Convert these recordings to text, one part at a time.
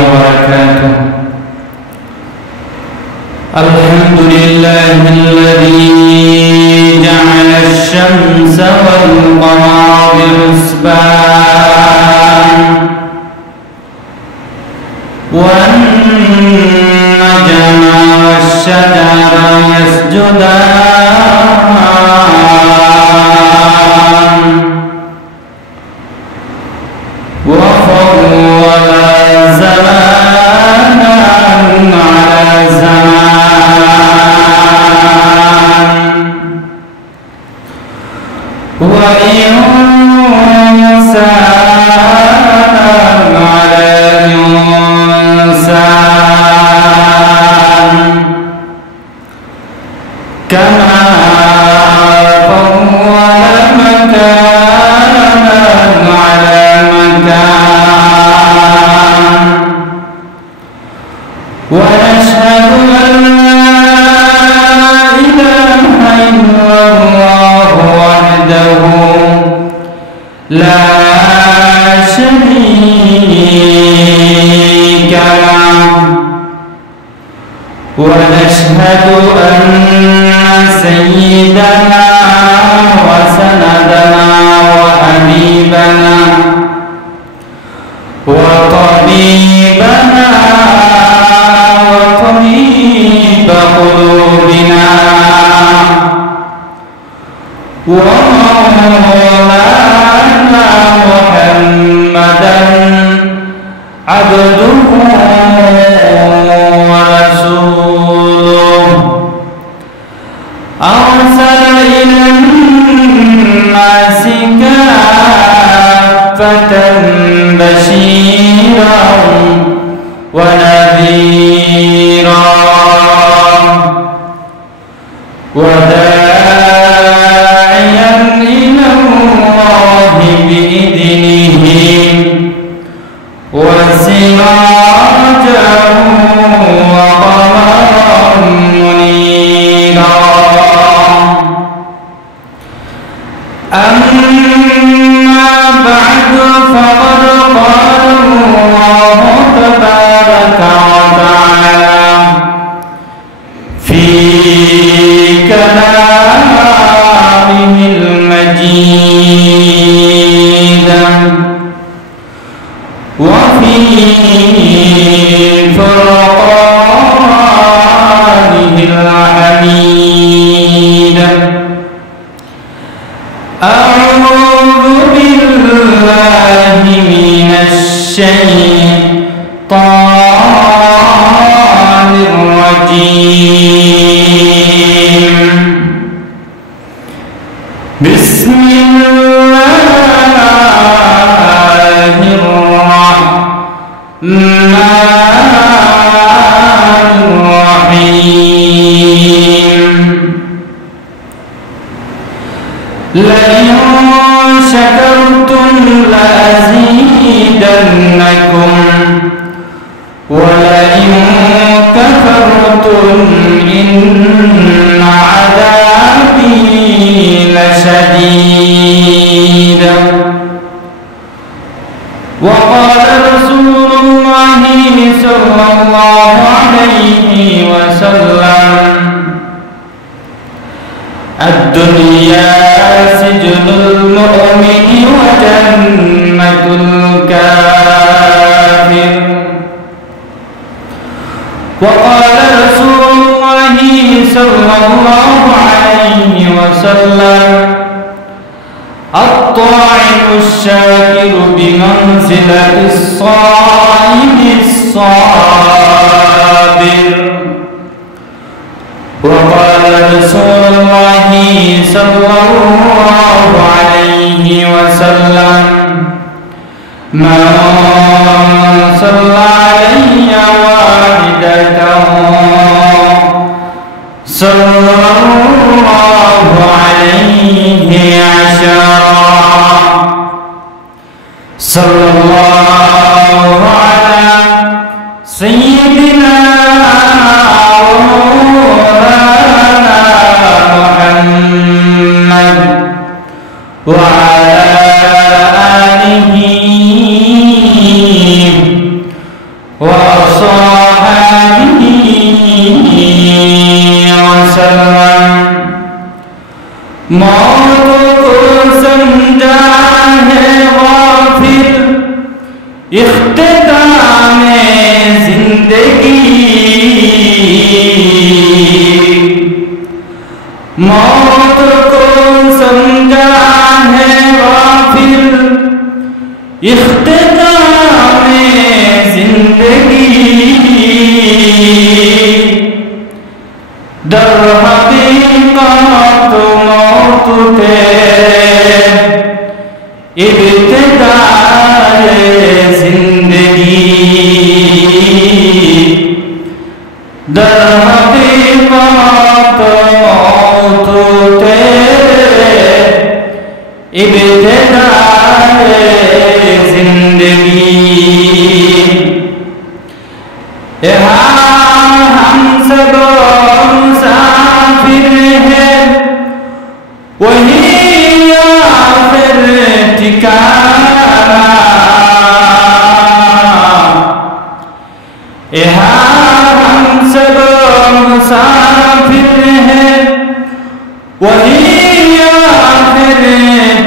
وبركاته. الحمد لله الذي جعل الشمس والقمر بحسبان والنجم والشجر يسجدان وفضل زمانا على زمان وإنسانا على إنسان كما فضل مكانا على مكان ونشهد أن لا إله إلا الله وحده لا شريك له ونشهد أن سيدنا وسندنا وحبيبنا وطبيبنا وطبيب قلوبنا ومولانا محمدا عبده ورسوله أرسل إلى الناس كافة بشيرا ونذيرا وداعيا إلى الله بإذنه وسراجا وقمرا منيرا أما بعد فقد قال الله تبارك وتعالى في كلامه المجيد وفي فرقانه الحميد. أعوذ بالله من الشيطان الرجيم. بسم الله الرحمن الرحيم. لئن شكرتم لأزيدنكم ولئن كفرتم إن عذابي لشديد. وقال رسول الله صلى الله عليه وسلم الدنيا سجن المؤمن وجنة الكافر. وقال رسول الله صلى الله عليه وسلم الطاعن الشاكر بمنزلة الصائم الصابر. وقال رسول الله صلى الله عليه وسلم من صلى علي واحدة صلى الله عليه عشرا. صلى الله على سيدنا ومولانا محمد وعلى آله इख्तितामे जिंदगी मौत को समझा है वाफिल इख्तितामे जिंदगी दर हकीकत मौत तेरे इब्तिदाए जिंदगी दर हकीकत मौत तेरे इब्तिदाए जिंदगी हम सब मुसाफिर हैं वही आखिर ठिकाना हम सब मुसाफिर हैं वही आखिर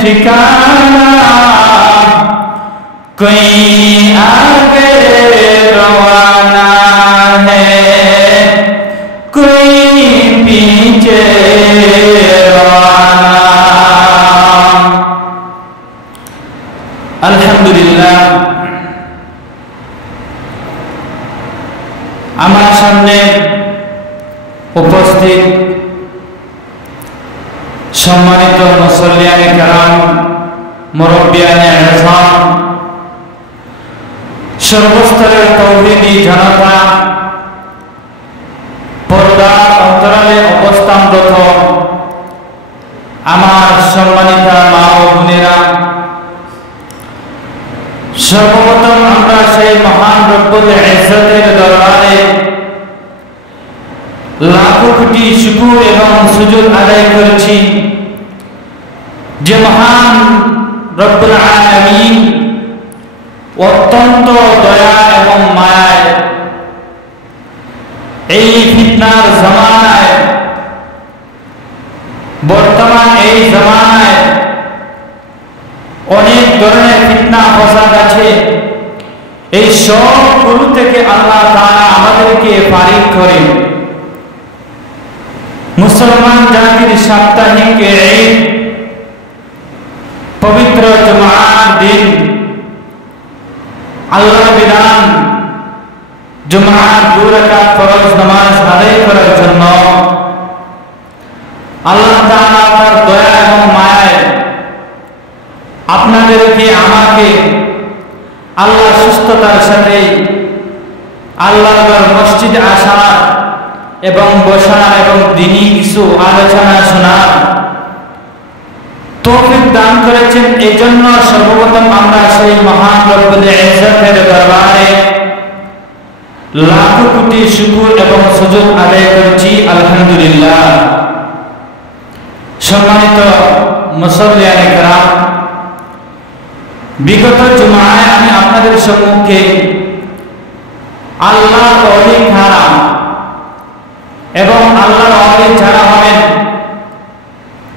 ठिकाना कोई आगे रवाना है कोई पीछे रवाना। अल्हम्दुलिल्लाह আমার সামনে উপস্থিত সম্মানিত মুসল্লিয়ানে কেরাম মুরব্বিয়ানে ইহসান সর্বস্তরের তৌহিদি জনতা পর্দার অন্তরালে অবস্থানরত আমার সম্মানিত মা ও বোনেরা সর্বপ্রথম আমরা সেই মহান রব্বুল ইজ্জতের দরবারে লাখো কোটি শুকর এবং সুজুদ আদায় করছি যে মহান রব্বুল আলামিন অত্যন্ত দয়া এবং মায়ায় এই ফিতনার জামানায় বর্তমান এই জামানায় অনেক ধরনের ফিতনা ফসাদ আছে এই সবগুলো থেকে আল্লাহ তাআলা আমাদেরকে ফারিগ করেন মুসলমান জাতির সাপ্তাহিক ঈদ পবিত্র জুমার দিন আল্লাহর বিধান জুমার 2 রাকাত ফরজ নামাজ আদায় করার জন্য আল্লাহ তাআলা তার দয়া এবং মায়ায় আপনাদেরকে আমাকে আল্লাহ সুস্থতার সাথে আল্লাহর মসজিদে আসা এবং বসা এবং দ্বীনি কিছু আলোচনা শোনার তৌফিক দান করেছেন। এই জন্য সর্বপ্রথম আমরা সেই মহান রব্বুল ইজ্জতের দরবারে লাখো কোটি শুকর এবং সুজুদ আদায় করছি আলহামদুলিল্লাহ। সম্মানিত মুসল্লিয়ানে কেরাম বিগত জুমায় আমি আপনাদের সম্মুখে আল্লাহর ওলি কারা এবং আল্লাহর ওলি যারা হবেন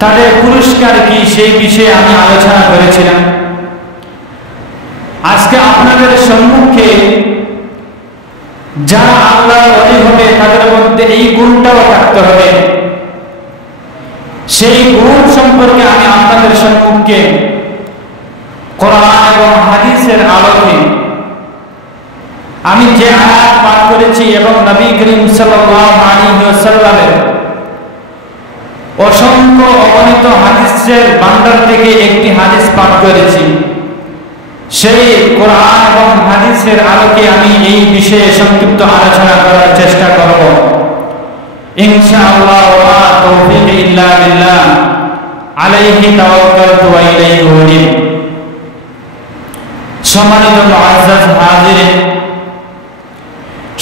তাদের পুরস্কার কি সেই বিষয়ে আমি আলোচনা করেছিলাম। আজকে আপনাদের সম্মুখে যারা আল্লাহর ওলি হবে তাদের মধ্যে এই গুণটাও থাকতে হবে সেই গুণ সম্পর্কে আমি আপনাদের সম্মুখে কোরআন এবং হাদিসের আলোকে আমি যে আয়াত পাঠ করেছি এবং নবী করিম সাল্লাল্লাহু আলাইহি ওয়াসাল্লামের অসংখ্য অগণিত হাদিসের ভান্ডার থেকে একটি হাদিস পাঠ করেছি সেই কোরআন এবং হাদিসের আলোকে আমি এই বিষয়ে সংক্ষিপ্ত আলোচনা করার চেষ্টা করব ইনশাআল্লাহ। ওয়া তাওফীক ইল্লা বিল্লাহ আলাইহি তাওয়াক্কালতু ওয়া ইলাইহি উনীব। সম্মানিত মুআজ্জাজ হাজিরিন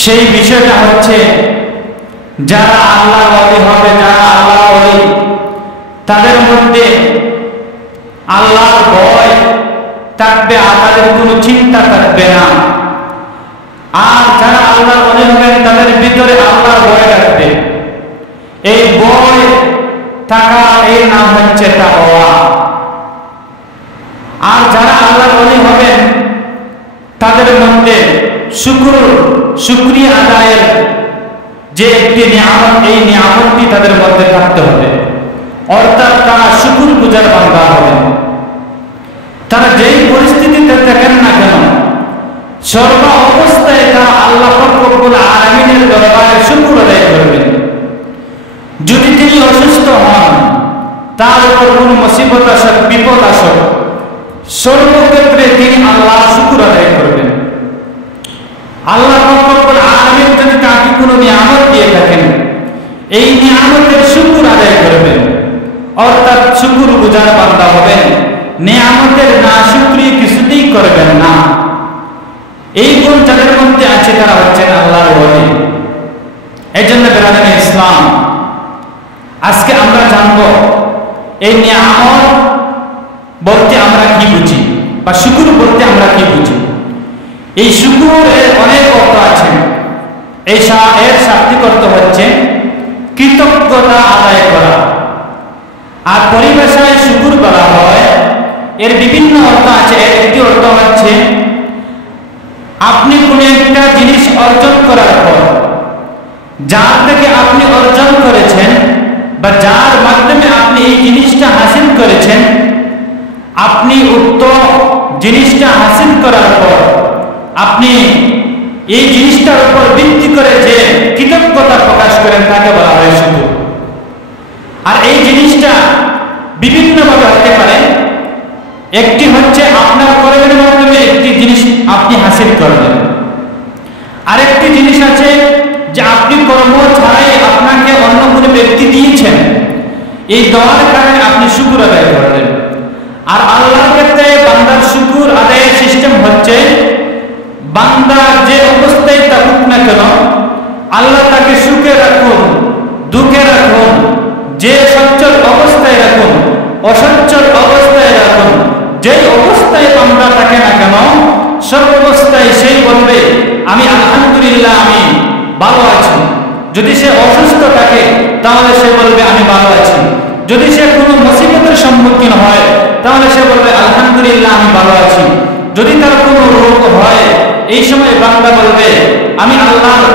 সেই বিষয়টা হচ্ছে যারা আল্লাহর ওলি হবে যারা আল্লাহর ওলি তাদের মধ্যে আল্লাহর ভয় থাকবে আর তাদের কোনো চিন্তা থাকবে না আর যারা আল্লাহর ওলি হবেন তাদের ভিতরে আল্লাহর ভয় থাকবে এই ভয় থাকা এর নাম হচ্ছে তাকওয়া। আর যারা আল্লাহর ওলি হবেন তাদের মধ্যে শুকরিয়া আদায়ের যে একটি নিয়ামত, এই নিয়ামতটি তাদের মধ্যে থাকতে হবে। অর্থাৎ তারা শুকরগুজার বান্দা হবে। তারা যেই পরিস্থিতিতে থাকেন না কেন, সর্ব অবস্থায় তারা আল্লাহ রব্বুল আলামিনের দরবারে শুকর আদায় করবেন। যদি তিনি অসুস্থ হন, তার উপর কোন মুসিবত আসুক, বিপদ আসুক, সর্বক্ষেত্রে তিনি আল্লাহ শুকর আদায় করবেন। আল্লাহ রব্বুল আলামিন যদি তাকে কোনো নিয়ামত দিয়ে থাকেন, এই নিয়ামতের শুকর আদায় করবেন, অর্থাৎ শুকরগুজার বান্দা হবেন। নিয়ামতের নাশুকরি কিছুতেই করবেন না। এই গুণ যাদের মধ্যে আছে তারা হচ্ছেন আল্লাহর ওলি। এই জন্য বেরাদানে ইসলাম, আজকে আমরা জানব এই নিয়ামত বলতে আমরা কি বুঝি, বা শুকর বলতে আমরা কি বুঝি। এই শুকরের অনেক অর্থ আছে। এর শাব্দিক অর্থ হচ্ছে কৃতজ্ঞতা আদায় করা। আর পরিভাষায় শুকর বলা হয়, এর বিভিন্ন অর্থ আছে। এর একটি অর্থ হচ্ছে আপনি কোনো একটা জিনিস অর্জন করার পর, যার থেকে আপনি অর্জন করেছেন বা যার মাধ্যমে আপনি এই জিনিসটা হাসিল করেছেন, আপনি উক্ত জিনিসটা হাসিল করার পর আপনি এই জিনিসটার উপর ভিত্তি করে যে কৃতজ্ঞতা প্রকাশ করেন, তাকে বলা হয় শুকর। আর এই জিনিসটা বিভিন্নভাবে হতে পারে। একটি হচ্ছে আপনার কর্মের মাধ্যমে একটি জিনিস আপনি হাসিল করলেন। আরেকটি জিনিস আছে যে আপনি কর্ম ছাড়াই আপনাকে অন্য কোনো ব্যক্তি দিয়েছেন, এই দেওয়ার কারণে আপনি শুকর আদায় করলেন। আর আল্লাহর ক্ষেত্রে বান্দার শুকর আদায়ের সিস্টেম হচ্ছে, বান্দা যে অবস্থায় থাকুক না কেন, আল্লাহ তাকে সুখে রাখুন, দুঃখে রাখুন, যে সচ্ছল অবস্থায় রাখুন, অসচ্ছল অবস্থায় রাখুন, যেই অবস্থায় বান্দা থাকে না কেন, সব অবস্থায় সেই বলবে আমি আলহামদুলিল্লাহ, আমি ভালো আছি। যদি সে অসুস্থ থাকে তাহলে সে বলবে আমি ভালো আছি। যদি সে কোনো মুসিবতের সম্মুখীন হয় তাহলে সে বলবে আলহামদুলিল্লাহ, আমি ভালো আছি। যদি তার কোনো রোগ হয়, এই সময় বান্দা বলবে আমি আল্লাহর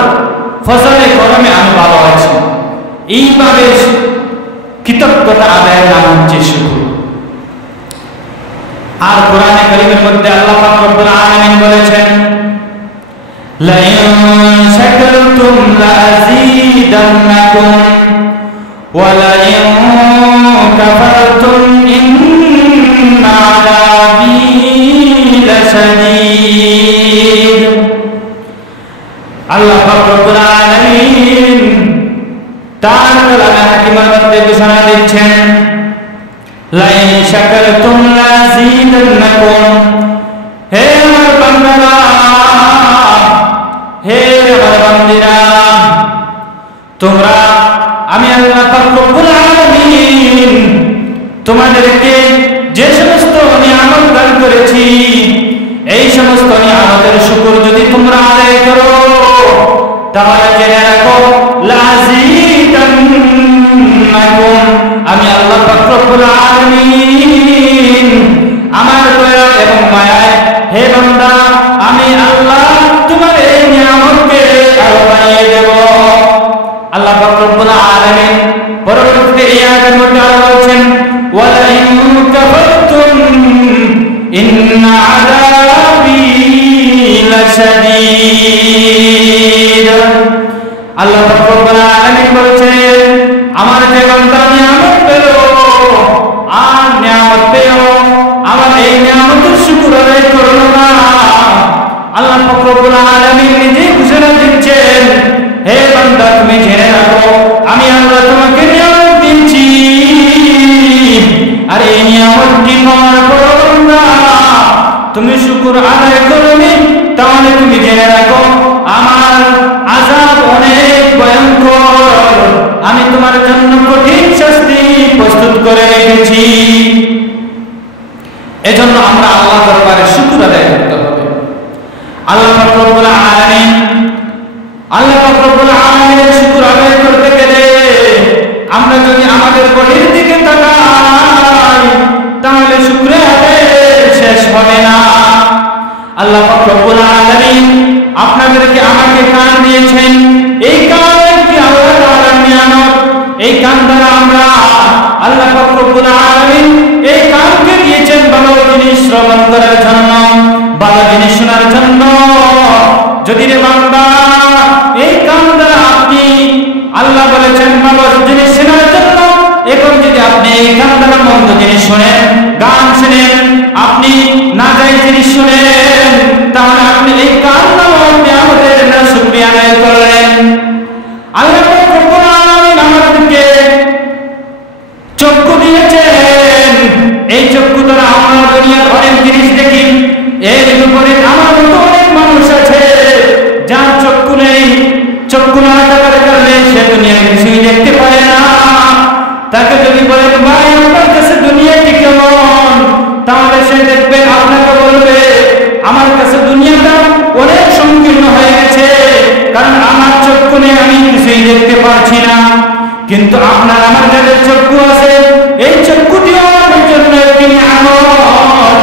ফজলে করমে আমি ভালো আছি। এইভাবে কৃতজ্ঞতা আদায়ের নাম হচ্ছে শুকর। আর কোরআনে কারীমের মধ্যে আল্লাহ পাক রব্বুল আলামিন বলেছেন, লা ইন শাকারতুম লাযীদান্নাকুম ওয়া লা ইন কাফারতুম ইন্না আযাবী লাশাদীদ। আল্লাহ পাক রব্বুল আলামিন তার কালামে হাকিমের মধ্যে ঘোষণা দিচ্ছেন, লা ইন শাকারতুম লাযীদান্নাকুম। হে আমার বান্দারা, হে আমার বান্দিরা, তোমরা, আমি আল্লাহ পাক রব্বুল আলামিন তোমাদেরকে যে সমস্ত নিয়ামত দান করেছি, এই সমস্ত নিয়ামতের শুকর যদি তোমরা আদায় করো, তাহলে জেনে রাখো লাযীদান্নাকুম, আমি আল্লাহ পাক রব্বুল আলামিন আমার দয়া এবং মায়ায়, হে বান্দা, আমি আল্লাহ তোমার এই নিয়ামতকে আরো বাড়িয়ে দেব। আল্লাহ পাক রব্বুল আলামিন পরবর্তীতে এই আয়াতের মধ্যে আরো বলছেন, ওয়া লা ইন কাফারতুম ইন্না আযাবী লাশাদীদ। আল্লাহ পাক রব্বুল আলামিন বলছেন, আমার যে বান্দা নিয়ামত পেল, আর নিয়ামত পেও, আমার এই নিয়ামতের শুকর আদায় করলো না, আল্লাহ পাক রব্বুল আলামিন নিজে ঘোষণা দিচ্ছেন, হে বান্দা, তুমি জেনে রাখো আমি আল্লাহ তোমাকে নিয়ামত দিয়েছি, আর এই নিয়ামতটি পাওয়ার পর বান্দা তুমি শুকর আদায় করোনি, তাহলে তুমি জেনে রাখো আমার আযাব অনেক ভয়ঙ্কর, আমি তোমার জন্য কঠিন শাস্তি প্রস্তুত করে রেখেছি। এজন্য আমরা আল্লাহ দরবারে শুকর আদায় করতে হবে। আল্লাহ পাক রব্বুল আলামিনের শুকর আদায় করতে গেলে আমরা যদি আমাদের বডির দিকে তাকাই, তাহলে শুকরে আদায় শেষ হবে না। আল্লাহ পাক রব্বুল আলামিন আপনাদেরকে আমাকে কান দিয়েছেন, এই কান একটি আল্লাহ তাআলার নিয়ামত। এই কান দ্বারা আমরা আল্লাহ পাক রব্বুল আলামিন এই কানকে দিয়েছেন ভালো জিনিস শ্রবণ করার জন্য, ভালো জিনিস শোনার জন্য। যদি রে বান্দা এই কান দ্বারা আপনি, আল্লাহ বলেছেন ভালো জিনিস শোনার জন্য, এখন যদি আপনি এই কান দ্বারা মন্দ জিনিস শোনেন, গান শোনেন, আপনি নাজায়েজ জিনিস শোনেন, তাহলে আপনি এই কান নামক নিয়ামতের শুকরিয়া আদায় করলেন। আল্লাহ রব্বুল আলামিন আমাদেরকে চক্ষু দিয়েছেন, এই চক্ষু দ্বারা আমরা দুনিয়ার অনেক জিনিস দেখি। এর বিপরীত আমার মতো অনেক মানুষ আছে যার চক্ষু নেই, চক্ষু না থাকার কারণে সে দুনিয়ার কিছুই দেখতে পারে না। তাকে যদি বলেন ভাই আপনার কাছে দুনিয়াটি কেমন, তাহলে সে দেখবে, আপনাকে বলবে আমার কাছে দুনিয়াটা অনেক সংকীর্ণ হয়ে গেছে, কারণ আমার চক্ষু নেই, আমি কিছুই দেখতে পারছি না। কিন্তু আপনার আমার যাদের চক্ষু আছে, এই চক্ষুটিও আমাদের জন্য একটি নিয়ামত।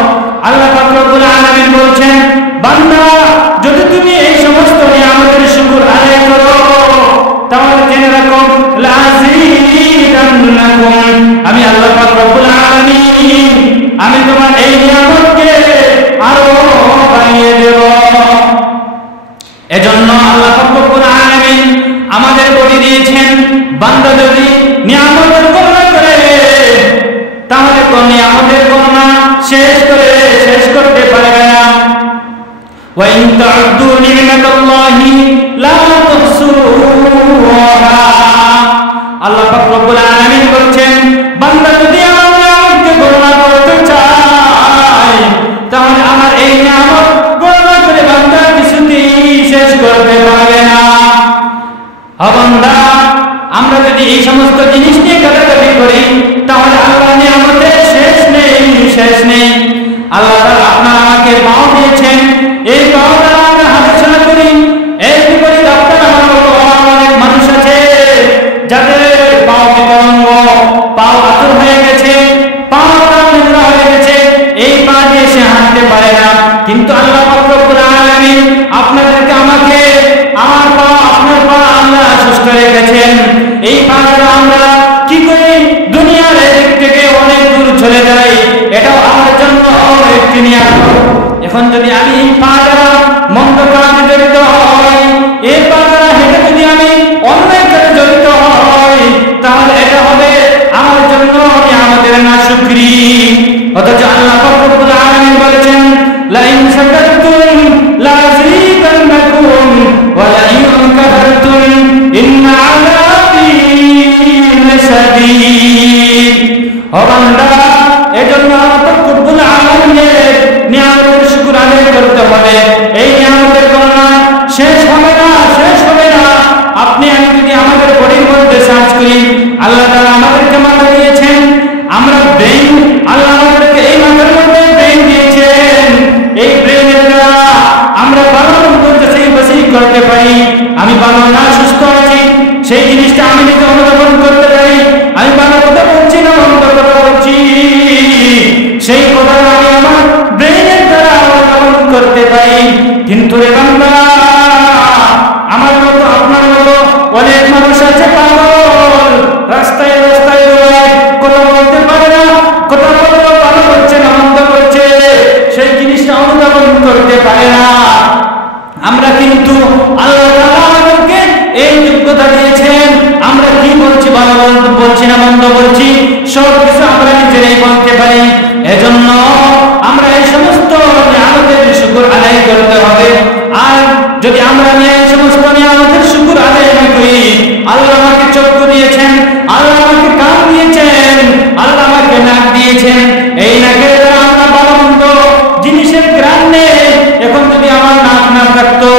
আল্লাহ পাক রব্বুল আলামিন বলছেন, বান্দা যদি তুমি এই সমস্ত নিয়ামতের শুকর আদায় করো, তাহলে জেনে রাখো লাযীদান্নাকুম, আমি আল্লাহ পাক রব্বুল আলামিন আমি তোমার এই নিয়ামতকে আরো বাড়িয়ে দেব। এজন্য আল্লাহ পাক রব্বুল আলামিন আমাদের বলে দিয়েছেন, বান্দা যদি নিয়ামতের গণনা করে, তাহলে কোন নিয়ামতের গণনা শেষ করতে পারবে না। ওয়া ইন তা'উদ্দু নি'মাতাল্লাহি লা তুহসুহা, আল্লাহ পাক রব্বুল আলামিন বলছেন, বান্দা যদি আমার নিয়ামতকে গণনা করতে চায়, তাহলে আমার এই নিয়ামত গণনা করে বান্দা কিছুতেই শেষ করতে পারবে না। বান্দা আমরা যদি এই সমস্ত জিনিস নিয়ে কাটাকাটি করি, তাহলে আল্লাহ নিয়ামতের শেষ নেই। আল্লাহ তাআলা আপনার আমাকে পাও দিয়েছেন, এই পাও দ্বারা আমরা হাঁটাচলা করি। এর বিপরীত আপনার আমার মতো অনেক মানুষ আছে যাদের পাও বিকলাঙ্গ, পাও আতুর হয়ে গেছে, পাও নোংরা হয়ে গেছে, এই পা দিয়ে সে হাঁটতে পারে না। কিন্তু আল্লাহ পাক রব্বুল আলামিন আপনাদেরকে আমাকে, আমার পা আপনার পা আল্লাহ সুস্থ রেখেছেন। এই পা দ্বারা আমরা কি করি, দুনিয়ার দিক থেকে অনেক দূর চলে যাই, এটাও আমার জন্য একটি নিয়ামত। এখন যদি আমি এই পা দ্বারা মন্দ কাজে জড়িত হই, এই পা দ্বারা হেঁটে যদি আমি অন্যায় কাজে জড়িত হই, তাহলে এটা হবে আমার জন্য নিয়ামতের নাশুকরি। অথচ আল্লাহ পাক রব্বুল আলামিন বলেছেন, লা ইন শাকারতুম লাযীদান্নাকুম ওয়া লা ইন কাফারতুম ইন্না আযাবী লাশাদীদ। ও বান্দা, এজন্য আল্লাহ পাক রব্বুল আলামিনের নিয়ামতের শুকর আদায় করতে হবে। এই নিয়ামতের গণনা শেষ হবে না। আপনি আমি যদি আমাদের বডির মধ্যে সার্চ করি, আল্লাহ তাআলা আমাদেরকে মাথা দিয়েছেন, আমরা ব্রেইন, আল্লাহ আমাদেরকে এই মাথার মধ্যে ব্রেইন দিয়েছেন। এই ব্রেইনের দ্বারা আমরা ভালো মন্দ যাচাই করতে পারি। আমি ভালো না সুস্থ আছি, সেই জিনিসটা আমি নিজে অনুধাবন করতে পারি। আমি ভালো কথা বলছি না মন্দ কথা বলছি, সেই কথাটা আমি আমার ব্রেইনের দ্বারা অনুধাবন করতে পারি। কিন্তু রে বান্দা, আমার মতো আপনার মতো অনেক মানুষ আছে পাগল, রাস্তায় দৌড়ায়, কথা বলতে পারে না, কথা বলতে ভালো করছে না মন্দ করছে, সেই জিনিসটা অনুধাবন করতে পারে না। আমরা কিন্তু আল্লাহ তাআলা আমাদেরকে এই যোগ্যতা দিয়েছেন, আমরা কি বলছি, ভালো বলছি না মন্দ বলছি, সব কিছু আমরা নিজেরাই বলতে পারি। এজন্য আমরা এই সমস্ত নিয়ামতের শুকর আদায় করতে হবে। আর যদি আমরা এই সমস্ত নিয়ামতের শুকর আদায় না করি, আল্লাহ আমাকে চক্ষু দিয়েছেন, আল্লাহ আমাকে কান দিয়েছেন, আল্লাহ আমাকে নাক দিয়েছেন, এই নাকের দ্বারা আমরা ভালো মন্দ জিনিসের ঘ্রাণ নেই। এখন যদি আমার নাক না থাকতো,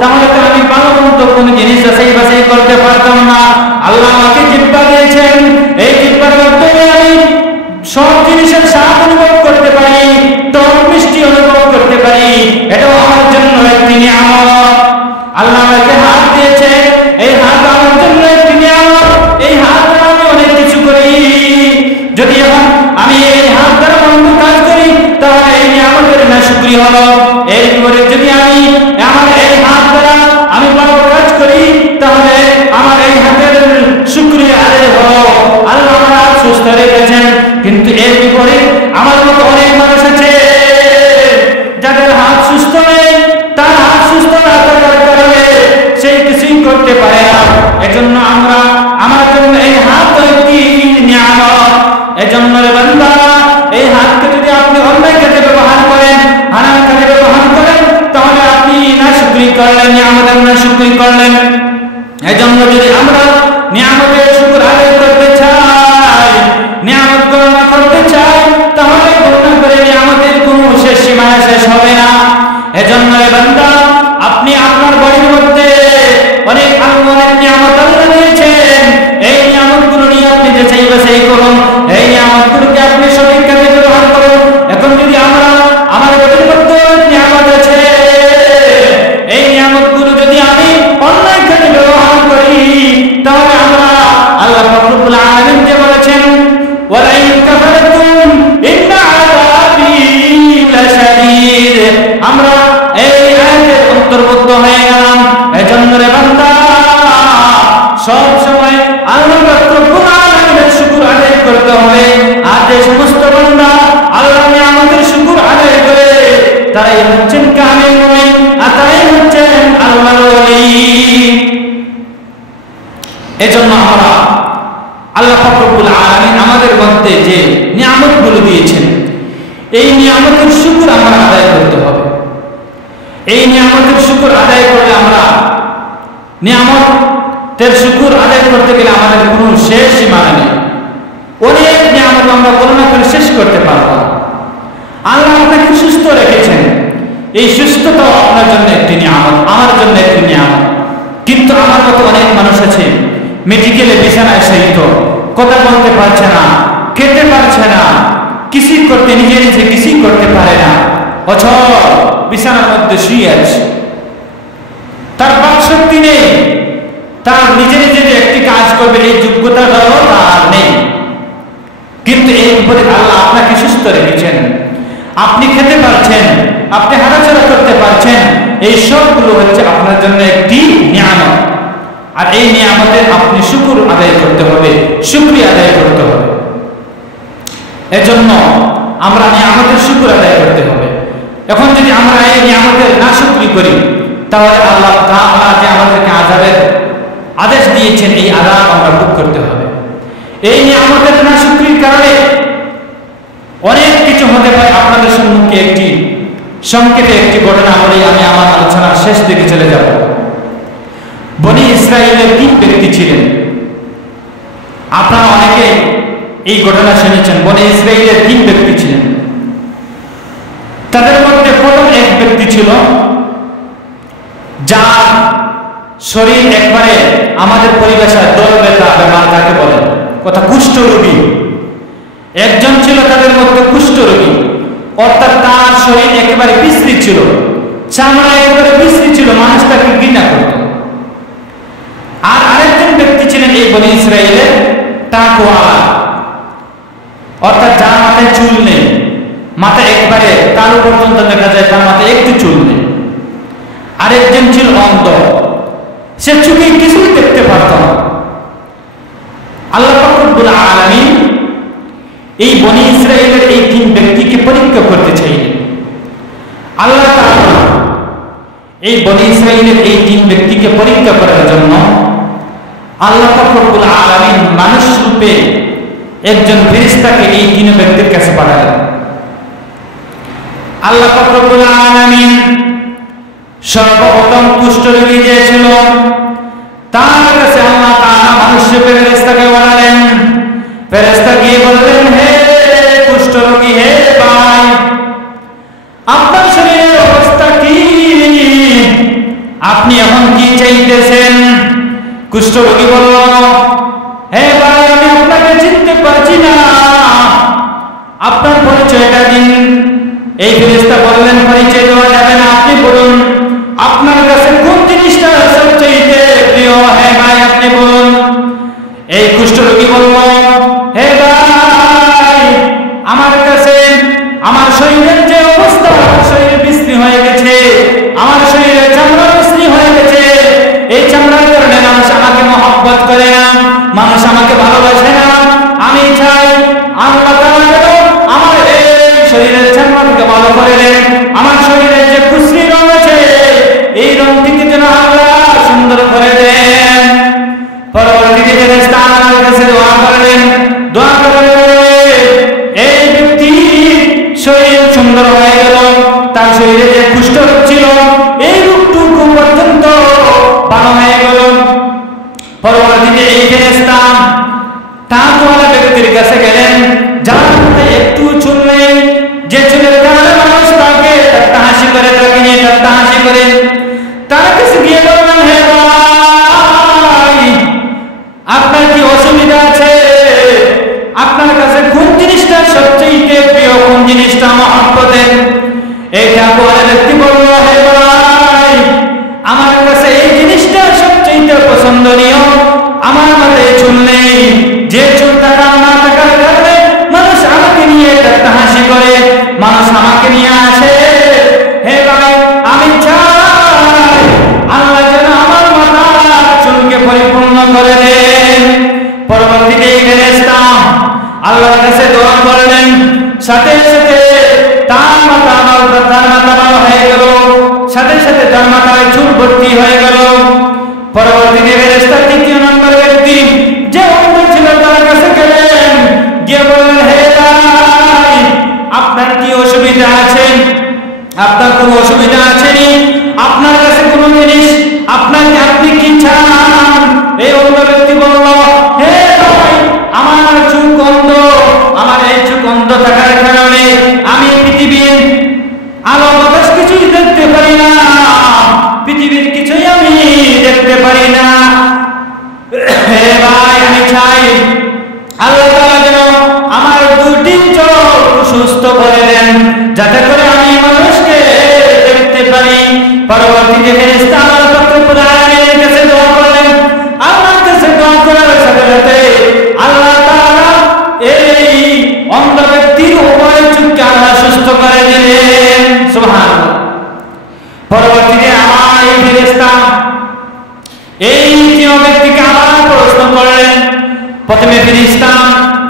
তাহলে তো আমি ভালো মন্দ কোন জিনিস যাচাই করতে পারতাম না। আল্লাহ আমাকে জিহ্বা দিয়েছেন, এই জিহ্বার মাধ্যমে আমি সব জিনিসের স্বাদ অনুভব করতে পারি, টক মিষ্টি অনুভব করতে পারি, এটাও আমার জন্য একটি নিয়ামত। আল্লাহ আমাকে হাত দিয়েছে, এই হাত আমার জন্য একটি আমি আমার এই হাত দ্বারা আমি ভালো কাজ করি, তাহলে আমার এই হাতের শুকরিয়া আদায় হলো, আল্লাহ আমার হাত সুস্থ রেখেছেন। কিন্তু এর বিপরীত আমার মতো অনেক মানুষ আছে যাদের হাত সুস্থ নেই, তার হাত সুস্থ না থাকার কারণে সেই কিছুই করতে পারে না। এজন্য আমার জন্য এই হাত একটি নিয়ামত। এজন্য রে বান্দা, এই হাতকে যদি আপনি অন্যায় কাজে ব্যবহার করেন, হারাম কাজে ব্যবহার করেন, তাহলে আপনি নাশকরি করলেন, নিয়ামতের নাশকরি করলেন। এজন্য যদি আমরা নিয়ামতের শুকর আদায় করতে চাই, নিয়ামত গণনা করতে চাই, তাহলে গণনা করে নিয়ামতের কোনো শেষ সীমা শেষ হবে না। এজন্য রে বান্দা, আপনি আপনার বাড়ির মধ্যে অনেক নিয়ামত আল্লাহ দিয়েছেন, এই নিয়ামতগুলো নিয়ে আপনি যে চাইবে সেই করুন, এই নিয়ামতগুলোকে আপনি সঠিক কাজে ব্যবহার করুন। এখন যদি আমার বাড়ির মধ্যে নিয়ামত আছে, এই নিয়ামতগুলো যদি আমি অন্যায় কাজে ব্যবহার করি, তাহলে আমরা আল্লাহ পাক রব্বুল আলামিন যে বলেছেন, ওয়ালা ইন কাফারতুম ইন্না আযাবি লাশাদীদ, আমরা এই আয়াতের অন্তর্ভুক্ত হয়ে গেলাম। এজন্য রে বান্দা, সব সময় আল্লাহ পাক রব্বুল আলামিনের শুকর আদায় করতে হবে। আর যে সমস্ত বান্দা আল্লাহর নিয়ামতের শুকর আদায় করে, তারাই হচ্ছেন কামিল মুমিন, আর তারাই হচ্ছেন আল্লাহর ওলি। এজন্য আমরা আল্লাহ পাক রব্বুল আলামিন আমাদের মধ্যে যে নিয়ামতগুলো দিয়েছেন, এই নিয়ামতের শুকর আমরা আদায় করতে হবে। এই নিয়ামতের শুকর আদায় করলে আমরা নিয়ামতের শুকর আদায় করতে গেলে আমাদের কোনো শেষ সীমা নেই। অনেক নিয়ামত আমরা গণনা করে শেষ করতে পারব না। আল্লাহ আপনাকে সুস্থ রেখেছেন, এই সুস্থতাও আপনার জন্য একটি নিয়ামত, আমার জন্য একটি নিয়ামত। কিন্তু আমার মতো অনেক মানুষ আছে মেডিকেলে বিছানায় শয্যিত, কথা বলতে পারছে না, খেতে পারছে না, কিছুই করতে নিজে কিছুই করতে পারে না, অথচ বিছানার মধ্যে শুয়ে আছে। তার বাক শক্তি নেই, তার নিজে যে একটি কাজ করবে এই যোগ্যতাটাও তার নেই। কিন্তু এই উপরে আল্লাহ আপনাকে সুস্থ রেখেছেন, আপনি খেতে পারছেন, আপনি হাঁটাচলা করতে পারছেন, এই সবগুলো হচ্ছে আপনার জন্য একটি নিয়ামত। আর এই নিয়ামতের আপনি শুকর আদায় করতে হবে, শুকরিয়া আদায় করতে হবে। এজন্য আমরা নিয়ামতের শুকর আদায় করতে হবে। এখন যদি আমরা এই নিয়ামতের নাশুকরি করি, তাহলে আল্লাহ তাআলা যে আমাদেরকে আযাবের আদেশ দিয়েছেন, এই আযাব আমরা ভোগ করতে হবে। এই নিয়ামতের নাশুকরির কারণে অনেক কিছু হতে পারে। আপনাদের সম্মুখে একটি সংক্ষেপে একটি ঘটনা বলে আমি আমার আলোচনার শেষ দিকে চলে যাব। বনি ইসরাইলের 3 ব্যক্তি ছিলেন। আপনারা অনেকে এই ঘটনা শুনেছেন। বনি ইসরাইলের 3 ব্যক্তি ছিলেন। তাদের মধ্যে প্রথম এক ব্যক্তি ছিল যার শরীর একবারে আমাদের পরিভাষায় দল ব্যথা বেমার যাকে বলে, কথা কুষ্ঠ রোগী। একজন ছিল তাদের মধ্যে কুষ্ঠ রোগী, অর্থাৎ তার শরীর একেবারে বিশ্রী ছিল, চামড়া একেবারে বিশ্রী ছিল, মানুষ তাকে ঘৃণা করত। আর আরেকজন ব্যক্তি ছিলেন এই বনি ইসরাইলের টাকওয়ালা, অর্থাৎ যার মাথায় চুল নেই, মাথা একবারে তালু পর্যন্ত দেখা যায়, তার মাথায় একটু চুল নেই। আরেকজন ছিল অন্ধ, সে চোখে কিছুই দেখতে পারত না। আল্লাহ পাক রব্বুল আলামিন এই বনি ইসরাইলের এই 3 ব্যক্তিকে পরীক্ষা করতে চাইলেন। আল্লাহ তাআলা এই বনি ইসরাইলের এই 3 ব্যক্তিকে পরীক্ষা করার জন্য আল্লাহ পাক রব্বুল আলামিন মানুষ রূপে একজন ফেরেশতাকে এই 3 ব্যক্তির কাছে পাঠালেন। আল্লাহ পাক রব্বুল আলামিন সর্বপ্রথম কুষ্ঠ রোগী যে ছিল তার কাছে আল্লাহ তাআলা মানুষ রূপে ফেরেশতাকে পাঠালেন। ফেরেশতা গিয়ে বললেন, হে কুষ্ঠ রোগী, হে ভাই, আপনার শরীরের অবস্থা কি? আপনি এখন কি চাইতেছেন? কুষ্ঠ রোগী বলল, হে ভাই, আমি আপনাকে চিনতে পারছি না, আপনার পরিচয়টা দিন। এই ফেরেশতা বললেন, পরিচয় দেওয়া যাবে না, আপনি বলুন আপনার কাছে কোন জিনিসটা সবচেয়ে প্রিয়? হে ভাই, আপনি বলুন। এই কুষ্ঠ রোগী বলল, হে ভাই, আমার কাছে আমার শরীরের যে অবস্থা, শরীর বিশ্রী হয়ে গেছে, আমার মাথায় চুল ভর্তি হয়ে গেল। পরবর্তীতে ফেরেশতা তৃতীয় নম্বর ব্যক্তি যে অন্ধ ছিল তার কাছে গেলেন, গিয়ে বললেন, হে ভাই, আপনার কি অসুবিধা আছে? আপনার কোনো অসুবিধা আছে নি? আপনার কাছে কোনো জিনিস আপনি কি চান? এই অন্ধ ব্যক্তি বলল, হে ভাই, আমার চোখ অন্ধ, আমার এই চোখ অন্ধ থাকার কারণে আমি পৃথিবীর আলো বাতাস কিছুই দেখতে পারি না, পৃথিবীর কিছুই আমি দেখতে পারি না। হে ভাই, আমি চাই আল্লাহ তাআলা যেন আমার দুটি চোখ সুস্থ করে দেন, যাতে করে আমি মানুষকে দেখতে পারি। পরবর্তীতে ফেরেশতা আল্লাহ রব্বুল আলামিনের কাছে দোয়া করলেন। আল্লাহর কাছে দোয়া করার সাথে সাথে আল্লাহ তাআলা এই অন্ধ ব্যক্তির উভয় চোখকে আল্লাহ সুস্থ করে দিলেন। সুবহানাল্লাহ। পরবর্তীতে আমার এই ফেরেশতা এই তিন ব্যক্তিকে আবার প্রশ্ন করলেন। প্রথমে ফেরেশতা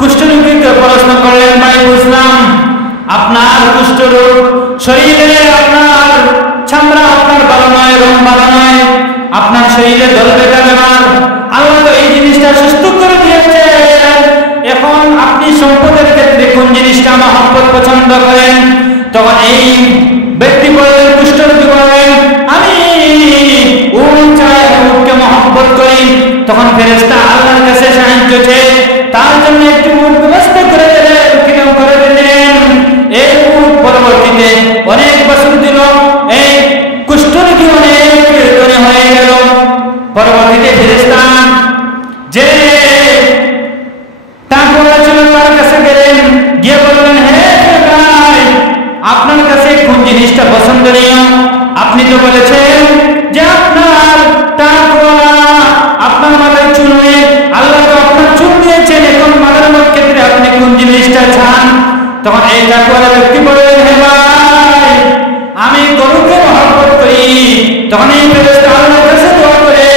কুষ্ঠরোগীকে প্রশ্ন করলেন, ভাই বুঝলাম আপনার কুষ্ঠরোগ, শরীরে আপনার চামড়া আপনার ভালো নয়, রং ভালো নয়, আপনার শরীরে দলবেটা বেমার, আল্লাহ তো এই জিনিসটা সুস্থ করে দিয়েছে। এখন আপনি সম্পদের ক্ষেত্রে কোন জিনিসটা মহব্বত পছন্দ করেন? তখন এই ব্যক্তি বললেন, কুষ্ঠরোগী বললেন, আমি উট চাই, উটকে মহব্বত করি। তখন ফেরেশতা আল্লাহর কাছে সাহায্য চেয়ে তার জন্য একটু উট ব্যবস্থা করে দিলেন, কিরকম করে দিলেন। এই উট পরবর্তীতে অনেক বছর দিল, এই কুষ্ঠরোগী অনেক ধনী হয়ে গেল। পরবর্তীতে ফেরেশতা যে তাকওয়া ছিল তার কাছে গেলেন, গিয়ে বললেন, হে ভাই, আপনার কাছে কোন জিনিসটা পছন্দনীয়? আপনি তো বলেছেন যে আপনার তাকওয়া, আপনার মাথায় চুল নেই, আল্লাহ তো আপনার চুল দিয়েছেন, এখন মাথার ক্ষেত্রে আপনি কোন জিনিসটা চান? তখন এই তাকওয়ালা ব্যক্তি বললেন, হে ভাই, আমি গরুকে মহব্বত করি। তখন এই ফেরেশতা আল্লাহর কাছে দোয়া করে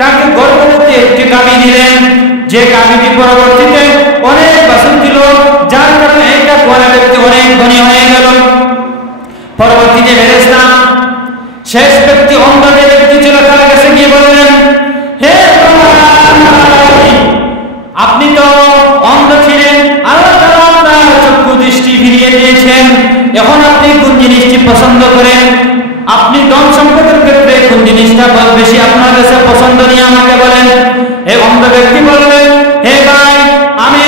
তাকে গর্ভবতী একটি গাভী দিলেন, যে গাভীটি পরবর্তীতে অনেক বাছুর দিল, যার কারণে এই তাকওয়ালা ব্যক্তি অনেক ধনী হয়ে গেল। পরবর্তীতে ফেরেশতা শেষ ব্যক্তি অন্ধ যে ব্যক্তি ছিল তার কাছে গিয়ে বললেন, হে ভাই, আপনি তো অন্ধ ছিলেন, আল্লাহ তাআলা আপনার চক্ষু দৃষ্টি ফিরিয়ে দিয়েছেন, এখন আপনি কোন জিনিসটি পছন্দ করেন? আপনি ধন সম্পদের ক্ষেত্রে কোন জিনিসটা বেশি আপনার কাছে পছন্দনীয় আমাকে বলেন। এই অন্ধ ব্যক্তি বললেন, হে ভাই, আমি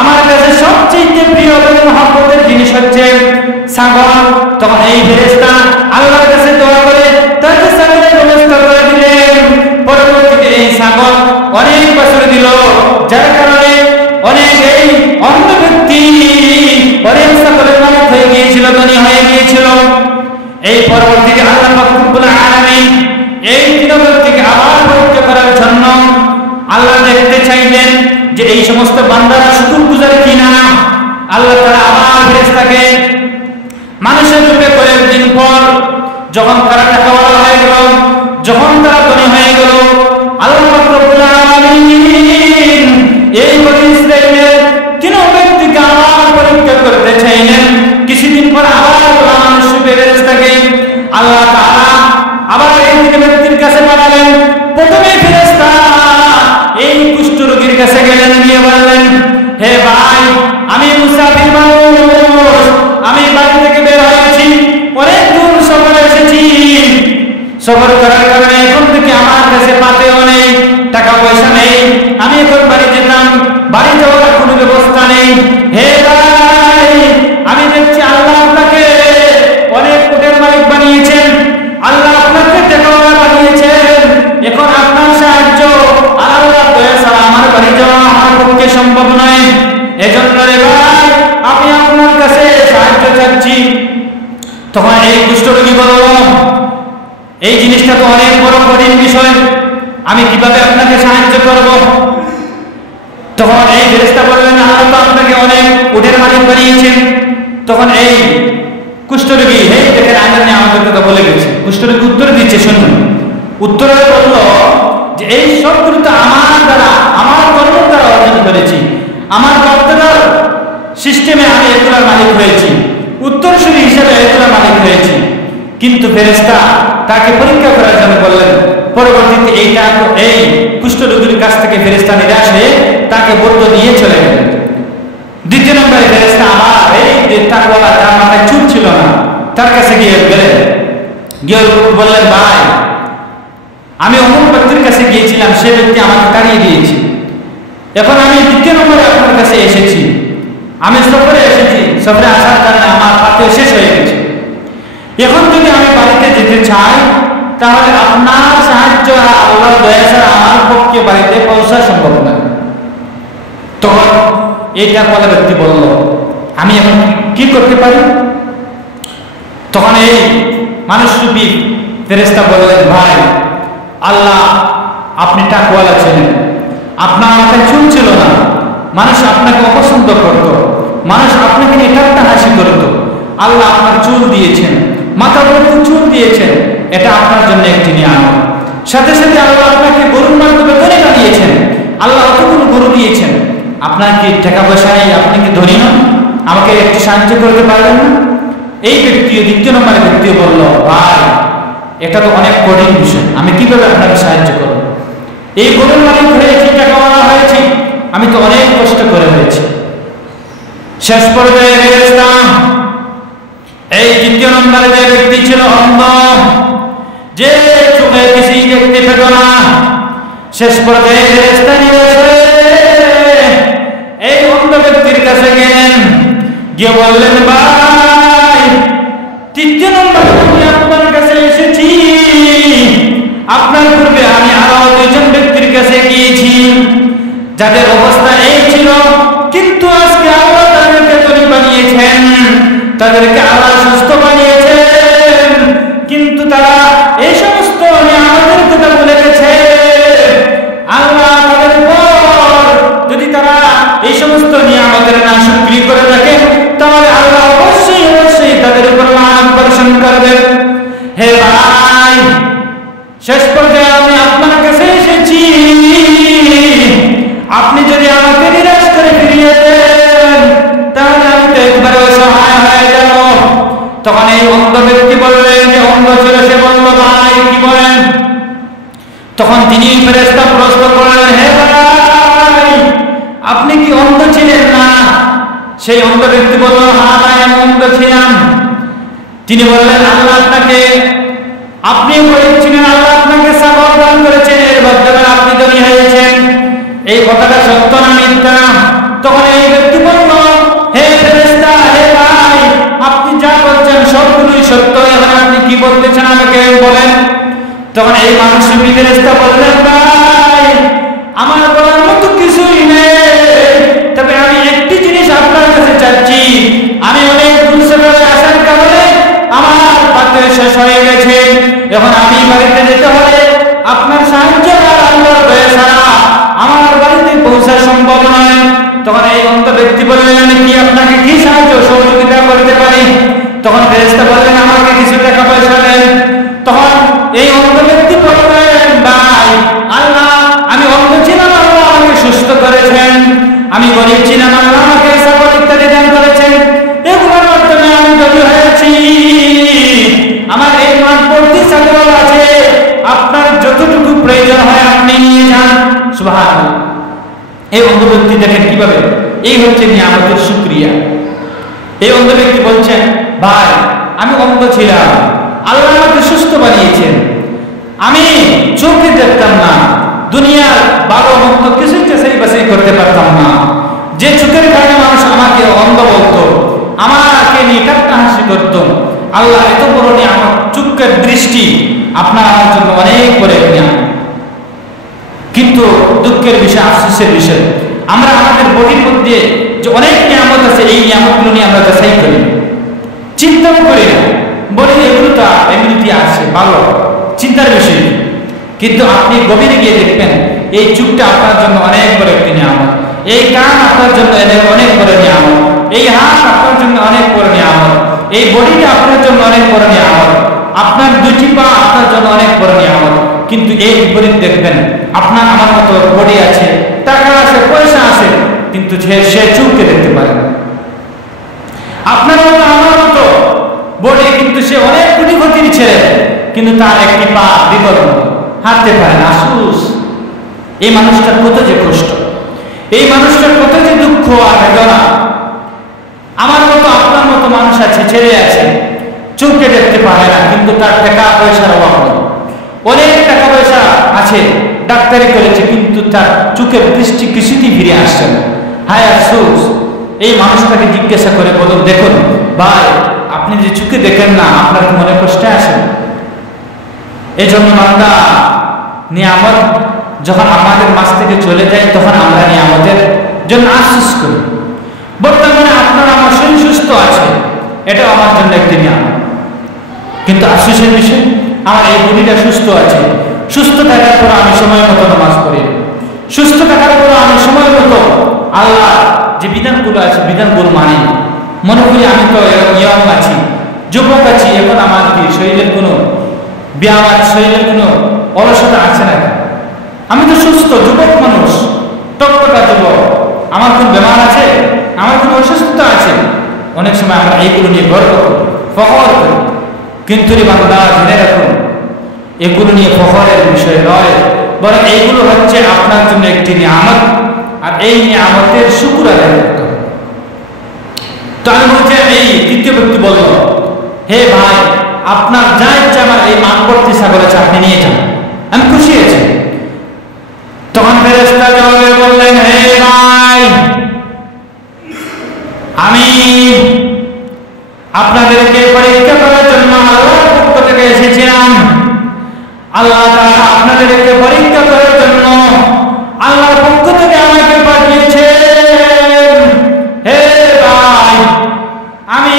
আমার কাছে সবচেয়ে প্রিয় এবং মহব্বতের জিনিস হচ্ছে ছাগল। তখন এই ফেরেশতা আল্লাহর কাছে দোয়া করে তাকে ছাগলের ব্যবস্থা করে দিলেন। পরবর্তীতে এই ছাগল অনেক বছর দিল, যার কারণে অনেক এই অন্ধ ব্যক্তি অনেক ছাগলের মালিক হয়ে গিয়েছিল, ধনী হয়ে গিয়েছিল। এই পরবর্তীতে আল্লাহ রব্বুল আলামিন এই তিন ব্যক্তিকে আবার পরীক্ষা করার জন্য আল্লাহ দেখতে চাইলেন যে এই সমস্ত বান্দারা শুকরগুজার কিনা। আল্লাহ তাআলা আবার ফেরেশতাকে মানুষের রূপে কয়েকদিন পর যখন তারা টাকাওয়ালা হয়ে গেল, যখন তারা ধনী হয়ে গেল, আল্লাহ রব্বুল আলামিন এই বনি ইসরাঈলের তিন ব্যক্তিকে আবার পরীক্ষা করতে চাইলেন। কিছুদিন পর আবার মানুষ রূপে ফেরেশতাকে আল্লাহ তাআলা আবার এই তিন ব্যক্তির কাছে পাঠালেন। প্রথমে ফেরেশতা এই কুষ্ঠরোগীর কাছে গেলেন, গিয়ে বললেন, হে ভাই, আমি মুসাফির মানুষ, আমি বাড়ি থেকে বের হয়েছি, অনেক দূর সফরে এসেছি, সফর করার কারণে এখন থেকে আমার কাছে পাতেও নেই, টাকা পয়সা নেই, আমি এখন বাড়ি যেতাম, বাড়ি যাওয়ার কোনো ব্যবস্থা নেই। হে ভাই, আমি দেখছি আল্লাহ আপনাকে অনেক উটের মালিক বানিয়েছেন, আল্লাহ আপনাকে টাকাওয়ালা বানিয়েছেন, এখন আপনার সাহায্য আর আল্লাহর দয়া ছাড়া আমার বাড়ি যাওয়া আমার পক্ষে সম্ভব নয়। এজন্য রে ভাই, আমি আপনার কাছে সাহায্য চাচ্ছি। তখন এই কুষ্ঠরোগী বলল, এই জিনিসটা তো অনেক বড় কঠিন বিষয়, আমি কিভাবে আপনাকে সাহায্য করব? তখন এই ফেরেশতা বললেন, আল্লাহ তো আপনাকে অনেক উটের মালিক বানিয়েছেন। তখন এই কুষ্ঠরোগী, হে দেখেন আগে আমাদের কথা বলে গেছে, কুষ্ঠরোগী উত্তর দিচ্ছে, শুনুন। উত্তরে বলল যে এই সবগুলো তো আমার দ্বারা, আমার কর্মের দ্বারা অর্জন করেছি, আমার কর্তব্যের সিস্টেমে আমি এগুলোর মালিক হয়েছি, উত্তরসূরি হিসেবে এগুলোর মালিক হয়েছি। কিন্তু ফেরেশতা তাকে পরীক্ষা করার জন্য বললেন। পরবর্তীতে এই কুষ্ঠ রোগীর কাছ থেকে ফেরেশতা নিরাশ হয়ে তাকে বদ্ধ নিয়ে চলে গেলেন। দ্বিতীয় নম্বরে ফেরেশতা আবার এই তাকওয়ালা যার মাথায় চুল ছিল না তার কাছে গিয়ে বললেন, ভাই আমি অমুক ব্যক্তির কাছে গিয়েছিলাম, সে ব্যক্তি আমাকে তাড়িয়ে দিয়েছে, এখন আমি দ্বিতীয় নম্বরে আপনার কাছে এসেছি, আমি সফরে এসেছি, সফরে আসার কারণে আমার পাথেয় শেষ হয়ে গেছে, এখন যদি আমি বাড়িতে যেতে চাই তাহলে আপনার সাহায্য আর আল্লাহর দয়া ছাড়া আমার পক্ষে বাড়িতে পৌঁছা সম্ভব না। তখন এইটা বলে ব্যক্তি বলল, আমি এখন কি করতে পারি? তখন এই মানুষরূপী ফেরেশতা বললেন, ভাই আল্লাহ আপনি তাকওয়ালা ছিলেন, আপনার মাথায় চুল ছিল না, মানুষ আপনাকে অপছন্দ করত, মানুষ আপনাকে নিয়ে ঠাট্টা হাসি করত, আল্লাহ আপনার চুল দিয়েছেন, মাথা ভর্তি চুল দিয়েছেন, এটা আপনার জন্য একটি নিয়ামত। সাথে সাথে আল্লাহ আপনাকে গরুর মাধ্যমে ধনী বানিয়েছেন, আল্লাহ অতগুলো গরু দিয়েছেন, আপনার কি টাকা পয়সা নেই, আপনি কি ধনী নন, আমাকে একটু সাহায্য করতে পারবেন না? এই ব্যক্তিও দ্বিতীয় নম্বরের ব্যক্তিও বলল, ভাই এটা তো অনেক কঠিন বিষয়, আমি কিভাবে আপনাকে সাহায্য করব? এই গরুর মালিক হয়েছি, টাকাওয়ালা হয়েছি, আমি তো অনেক কষ্ট করে হয়েছি। শেষ পর্যায়ে ফেরেশতা এই দ্বিতীয় নম্বরে যে ব্যক্তি ছিল অন্ধ, যে চোখে কিছুই দেখতে পেত না, শেষ পর্যায়ে ফেরেশতা নিয়ে এসে এই অন্ধ ব্যক্তির কাছে গেলেন, গিয়ে বললেন, ভাই তৃতীয় নম্বরে আমি আপনার কাছে এসেছি, আপনার পূর্বে আমি আরো দুইজন ব্যক্তির কাছে গিয়েছি যাদের অবস্থা এই ছিল, কিন্তু আজকে আল্লাহ তাদেরকে ধনী বানিয়েছেন, তাদেরকে আল্লাহ সুস্থ বানিয়েছেন, কিন্তু তারা এই সমস্ত নিয়ামতের কথা ভুলে গেছে। আল্লাহ তাদের উপর যদি তারা এই সমস্ত নিয়ামতের না শুকরিয়া করে থাকে তাহলে আল্লাহ অবশ্যই তাদের উপর লানত বর্ষণ করবেন। হে ভাই শেষ পর্যায়ে আমি আপনার কাছে এসেছি, আপনি যদি আমাকে নিরাশ করে ফিরিয়ে দেন তাহলে আমি তো একবারে অসহায় হয়ে যাব। তখন এই অন্ধ ব্যক্তি বললেন, যে অন্ধ ছিল সে বলল, ভাই কি বলেন? তখন তিনি ফেরেশতা প্রশ্ন করলেন, হে ভাই আপনি কি অন্ধ ছিলেন না? সেই অন্ধ ব্যক্তি বলল, হ্যাঁ ভাই আমি অন্ধ ছিলাম। তিনি বললেন, আল্লাহ আপনাকে, আপনি বলেছিলেন আল্লাহ আপনাকে সাবর দান করেছেন, এর মাধ্যমে আপনি ধনী হয়েছেন, এই কথাটা সত্য না মিথ্যা? তখন এই ব্যক্তি বলল, হে ফেরেশতা, হে ভাই আপনি যা বলছেন সবগুলোই সত্য, এখন আপনি কি বলতে চান আমাকে বলেন। তখন এই মানুষরূপী ফেরেশতা বললেন, ভাই আমার বলার মতো কিছুই নেই, তবে আমি একটি জিনিস আপনার কাছে চাচ্ছি, আমি অনেক দূর সফরে আসার কারণে আমার পাথেয় শেষ হয়ে গেছে, এখন আমি বাড়িতে যেতে হলে আপনার সাহায্য আর আল্লাহর দয়া ছাড়া আমার বাড়িতে পৌঁছা সম্ভব নয়। তখন এই অন্ধ ব্যক্তি বললেন, আমি কি আপনাকে কি সাহায্য সহযোগিতা করতে পারি? তখন ফেরেশতা বললেন, আমাকে কিছু টাকা পয়সা দেন। তখন এই অন্ধ ব্যক্তি বললেন, ভাই আল্লাহ আমি অন্ধ ছিলাম, আল্লাহ আমাকে সুস্থ করেছেন, আমি গরিব ছিলাম, আল্লাহ আমাকে সাবর ইত্যাদি দান করেছেন, এগুলোর মাধ্যমে আমি ধনী হয়েছি, আমার এই মান পড়তে সাগর আছে, আপনার যতটুকু প্রয়োজন হয় আপনি নিয়ে যান। সুবহানাল্লাহ। এই অন্ধ ব্যক্তি দেখেন কিভাবে, এই হচ্ছে নিয়ামতের শুকরিয়া। এই অন্ধ ব্যক্তি বলছেন, ভাই আমি অন্ধ ছিলাম, আল্লাহ আমাকে সুস্থ বানিয়েছেন, আমি চোখে দেখতাম না, দুনিয়ার ভালো মন্দ কিছু যাচাই বাছাই করতে পারতাম না, যে চোখের কারণে মানুষ আমাকে অন্ধ বলতো, আমাকে নিয়ে ঠাট্টা হাসি করতো, আল্লাহ এত বড় নিয়ামত, চোখের দৃষ্টি আপনার আমার জন্য অনেক বড় নিয়ামত। কিন্তু দুঃখের বিষয়, আফসোসের বিষয়, আমরা আমাদের বডির মধ্যে যে অনেক নিয়ামত আছে, এই নিয়ামতগুলো নিয়ে আমরা যাচাই করি, চিন্তাও করি না, বলি এগুলো তো এমনিটি আছে, ভালো, চিন্তার বিষয়। কিন্তু আপনি গভীরে গিয়ে দেখবেন এই চোখটা আপনার জন্য অনেক বড় একটি নিয়ামত, এই কান আপনার জন্য অনেক বড় নিয়ামত, এই হাত আপনার জন্য অনেক বড় নিয়ামত, এই বডিটা আপনার জন্য অনেক বড় নিয়ামত, আপনার দুটি পা আপনার জন্য অনেক বড় নিয়ামত। কিন্তু এই বিপরীত দেখবেন, আপনার আমার মতো বডি আছে, টাকা আছে, পয়সা আছে, কিন্তু সে চোখকে দেখতে পারে না। আপনার মতো আমার মতো বডি কিন্তু সে অনেক কোটি কোটির ছেলে, কিন্তু তার একটি পা বিকল্প, হাঁটতে পারে না। আফসোস, এই মানুষটার কত যে কষ্ট, এই মানুষটার কত যে দুঃখ আর বেদনা। আমার মতো আপনার মতো মানুষ আছে, ছেলে আছে, চোখে দেখতে পারে না, কিন্তু তার টাকা পয়সার অভাব নেই। অনেক টাকা পয়সা আছে, ডাক্তারি করেছে, কিন্তু তার চোখের দৃষ্টি কিছুতেই ফিরে আসছে না। হায় আফসোস, এই মানুষটাকে জিজ্ঞাসা করে বলুন, দেখুন ভাই, আপনি যে চোখে দেখেন না, আপনার কি মনে কষ্টে আসে? এই জন্য বান্দা নিয়ামত যখন আমাদের মাঝ থেকে চলে যায়, তখন আমরা নিয়ামতের জন্য আফসোস করি। বর্তমানে আপনার আমার শরীর সুস্থ আছে, এটা আমার জন্য একটি নিয়ামত, কিন্তু আফসোসের বিষয় আমার এই বডিটা সুস্থ আছে। সুস্থ থাকার পর আমি সময় মতো নামাজ পড়ি, সুস্থ থাকার পর আমি সময় মতো আল্লাহ যে বিধানগুলো আছে বিধানগুলো মানি। মনে করি আমি তো ইয়ং আছি, যুবক আছি, এখন আমার কি শরীরের কোনো ব্যায়াম আছে, শরীরের কোনো অলসতা আছে না? আমি তো সুস্থ যুবক মানুষ, টকটকা যুবক, আমার কোন বেমার আছে, আমার কোন অসুস্থতা আছে? অনেক সময় আমরা এইগুলো নিয়ে গর্ব করি, ফখর করি, কিন্তু বান্দা জেনে রাখুন, এগুলো নিয়ে ফখরের বিষয় নয়, বরং এইগুলো হচ্ছে আপনার জন্য একটি নিয়ামত, আর এই নিয়ামতের শুকর আদায় করতে হবে। তো আমি বলছি, এই তৃতীয় ব্যক্তি বলল, হে ভাই, আপনার যা ইচ্ছা আমার এই মানবর্তী ছাগল আছে, আপনি নিয়ে যান, আমি খুশি আছি। তখন ফেরেশতা জবাবে বললেন, হে ভাই, আমি আপনাদেরকে পরীক্ষা করার জন্য আল্লাহর পক্ষ থেকে এসেছিলাম। আল্লাহ তাআলা আপনাদেরকে পরীক্ষা করার জন্য আল্লাহর পক্ষ থেকে আমাকে পাঠিয়েছেন। হে ভাই, আমি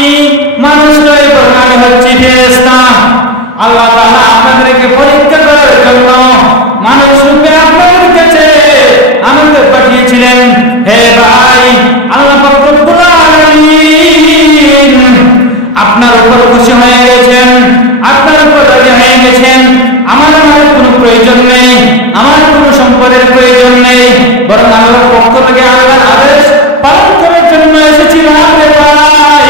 মানুষ নই, বরং আমি হচ্ছি ফেরেশতা। আল্লাহ তাআলা আপনাদেরকে পরীক্ষা করার জন্য মানুষ রূপে আপনাদের কাছে আমাকে পাঠিয়েছিলেন। হে ভাই, আল্লাহ পাক রব্বুল আলামিন আপনার উপর খুশি হয়ে গেছেন, আপনার উপর রাজি হয়ে গেছেন। আমার কোনো প্রয়োজন নেই, আমার কোনো সম্পদের প্রয়োজন নেই, বরং আল্লাহর পক্ষ থেকে আল্লাহর আদেশ পালন করার জন্য এসেছিলাম। হে ভাই,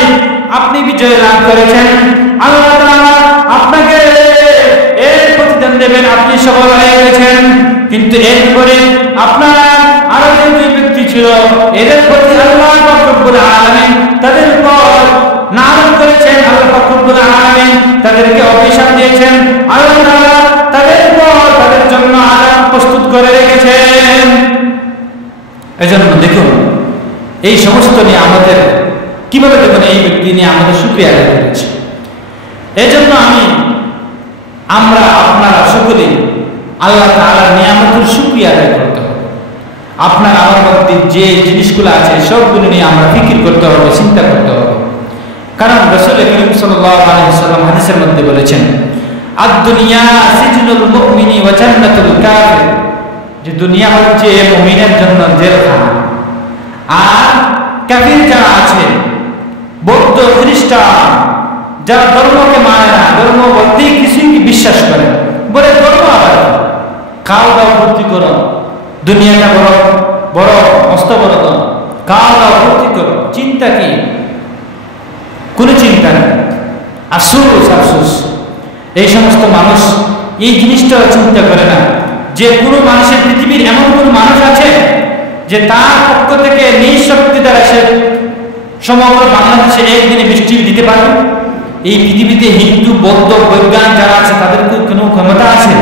আপনি বিজয় লাভ করেছেন, আল্লাহ তাআলা আপনাকে এর প্রতিদান দেবেন, আপনি সফল হয়ে গেছেন। কিন্তু এরপরে আপনার আরো যে দুই ব্যক্তি ছিল, এদের প্রতি আল্লাহ পাক রব্বুল আলামিন তাদের উপর নাযিল করেছেন, আল্লাহ পাক রব্বুল আলামিন তাদেরকে অভিশাপ দিয়েছেন, আল্লাহ তাআলা তাদের উপর তাদের জন্য আযাব প্রস্তুত করে রেখেছেন। এজন্য দেখুন, এই সমস্ত নিয়ে আমাদের কিভাবে দেখুন এই ব্যক্তি নিয়ে আমাদের শুকরিয়া আদায় করেছে। এজন্য আমরা আপনারা সকলেই আল্লাহ তাআলার নিয়ামতের শুকরিয়া আদায় করতে হবে। আপনার আমার মধ্যে যে জিনিসগুলো আছে সবগুলো নিয়ে আমরা ফিকির করতে হবে, চিন্তা করতে হবে। কারণ রাসূল করিম সাল্লাল্লাহু আলাইহি ওয়াসাল্লাম হাদিসের মধ্যে বলেছেন, আদ-দুনিয়া সিজনুল মুমিনি ওয়া জান্নাতুল কাফির, যে দুনিয়া হচ্ছে মুমিনের জন্য জেলখানা, আর কাফির যারা আছে, বৌদ্ধ খ্রিস্টান যারা ধর্মকে মানে না, ধর্ম বলতেই কিছুই বিশ্বাস করে, বলে ধর্ম আবার খাও দাও ভর্তি করো, দুনিয়াটা বড় বড় মস্ত বড় তো, খাও দাও ভর্তি করো, চিন্তা কি? কোনো চিন্তা নেই। আফসোস আফসোস, এই সমস্ত মানুষ এই জিনিসটাও চিন্তা করে না যে কোনো মানুষের পৃথিবীর এমন কোনো মানুষ আছে যে তার পক্ষ থেকে নিজ শক্তি দ্বারা সে সমগ্র বাংলাদেশে একদিনে বৃষ্টি দিতে পারবে। এই পৃথিবীতে হিন্দু বৌদ্ধ বৈজ্ঞানিক যারা আছে তাদের কোনো ক্ষমতা আছে?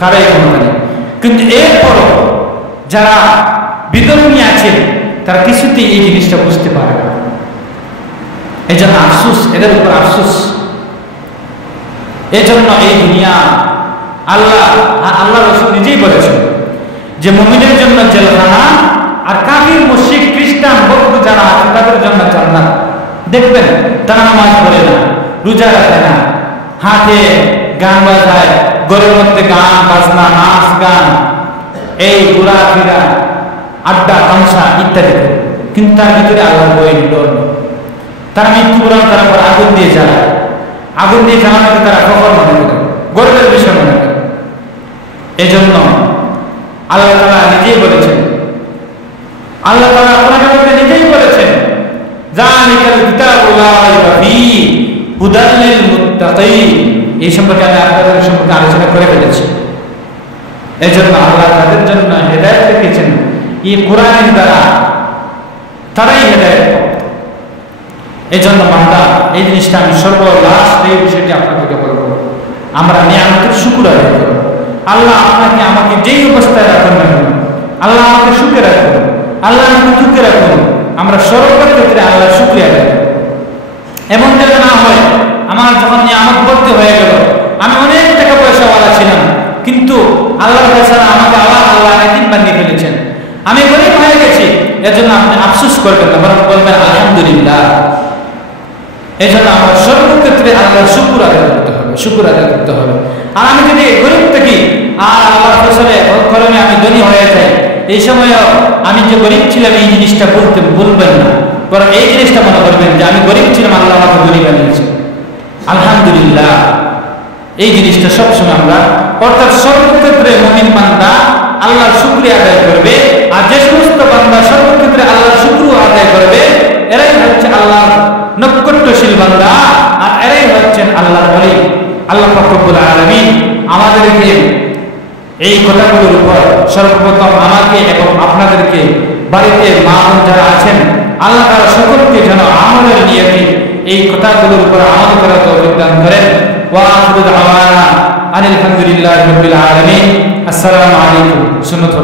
কারো এই ক্ষমতা নেই। কিন্তু এরপরও যারা বিধর্মী আছে তারা কিছুতেই এই জিনিসটা বুঝতে পারে না। এই জন্য আফসোস, এদের উপর আফসোস। এই জন্য এই দুনিয়া আল্লাহ রাসূল নিজেই বলেছেন যে মুমিনের জন্য জেলখানা, আর কাফির মুশরিক খ্রিস্টান বৌদ্ধ যারা আছে তাদের জন্য জান্নাত। দেখবেন তারা নামাজ পড়ে না, রোজা রাখে না, হাটে গান বাজায়, ঘরের মধ্যে গান বাজনা, নাচ গান, এই ঘোরাফেরা, আড্ডা তামসা ইত্যাদি, কিন্তু তার ভিতরে আল্লাহর ভয় ডর নেই। তারা মৃত্যুবরণ করার পর আগুন দিয়ে জ্বালায়, আগুন দিয়ে জ্বালানোকে তারা ফখর মনে করে, গর্বের বিষয় মনে করে। এজন্য আল্লাহ তাআলা নিজেই বলেছেন, আল্লাহ তাআলা কোরআনের মধ্যে নিজেই বলেছেন, যালিকাল কিতাবু লা রাইবা ফীহি হুদাল লিল মুত্তাকিন, এই সম্পর্কে আমি আপনাদের সম্পর্কে আলোচনা করে ফেলেছি। এজন্য আল্লাহ তাদের জন্য হেদায়েত রেখেছেন এই কোরআনের দ্বারা, তারাই হেদায়েত প্রাপ্ত। এজন্য বান্দা, এই জিনিসটা আমি সর্বলাস্ট এই বিষয়টি আপনাদেরকে বলবো, আমরা নিয়ামতের শুকর আদায় করব। আল্লাহ আপনাকে আমাকে যেই অবস্থায় রাখুন না কেন, আল্লাহ আমাকে সুখে রাখুন, আল্লাহ আমাকে দুঃখে রাখুন, আমরা সর্বক্ষেত্রে আল্লাহর শুকরিয়া আদায় করব। এমন যেন না হয় আমার যখন নিয়ামত ভর্তি হয়ে গেল, আমি অনেক টাকা পয়সাওয়ালা ছিলাম, কিন্তু আল্লাহর কাছে আমাকে আবার আল্লাহ এতিম বানিয়ে ফেলেছেন, আমি গরিব হয়ে গেছি, এর জন্য আপনি আফসোস করবেন না, বরং বলবেন আলহামদুলিল্লাহ। এই জন্য আমার সর্বক্ষেত্রে আল্লাহর শুকর আদায় করতে হবে, শুকর আদায় করতে হবে। আর আমি যদি গরিব থাকি আর আল্লাহর ফসলে কলমে আমি ধনী হয়ে যাই, এই সময়ও আমি যে গরিব ছিলাম এই জিনিসটা বলবেন না, বরং এই জিনিসটা মনে করবেন যে আমি গরিব ছিলাম, আল্লাহ আমাকে গরিব বানিয়েছে, আলহামদুলিল্লাহ। এই জিনিসটা সবসময় আমরা, অর্থাৎ সর্বক্ষেত্রে মুমিন বান্দা আল্লাহর শুকরিয়া আদায় করবে। আর যে সমস্ত বান্দা সর্বক্ষেত্রে আল্লাহর শুকর আদায় করবে, এরাই হচ্ছে আল্লাহর নৈকট্যশীল বান্দা, আর এরাই হচ্ছেন আল্লাহর ওলি। আল্লাহ পাক রব্বুল আলামিন আমাদেরকে এই কথাগুলোর উপর সর্বপ্রথম আমাকে এবং আপনাদেরকে, বাড়িতে মা বোন যারা আছেন, আল্লাহ তাআলা সকলকে যেন আমলের নিয়তে এই কথাগুলোর উপর আমল করার তৌফিক দান করেন। ওয়া আখিরু দাওয়ানা আলহামদুলিল্লাহি রাব্বিল আলামিন। আসসালামু আলাইকুম। সুন্নাত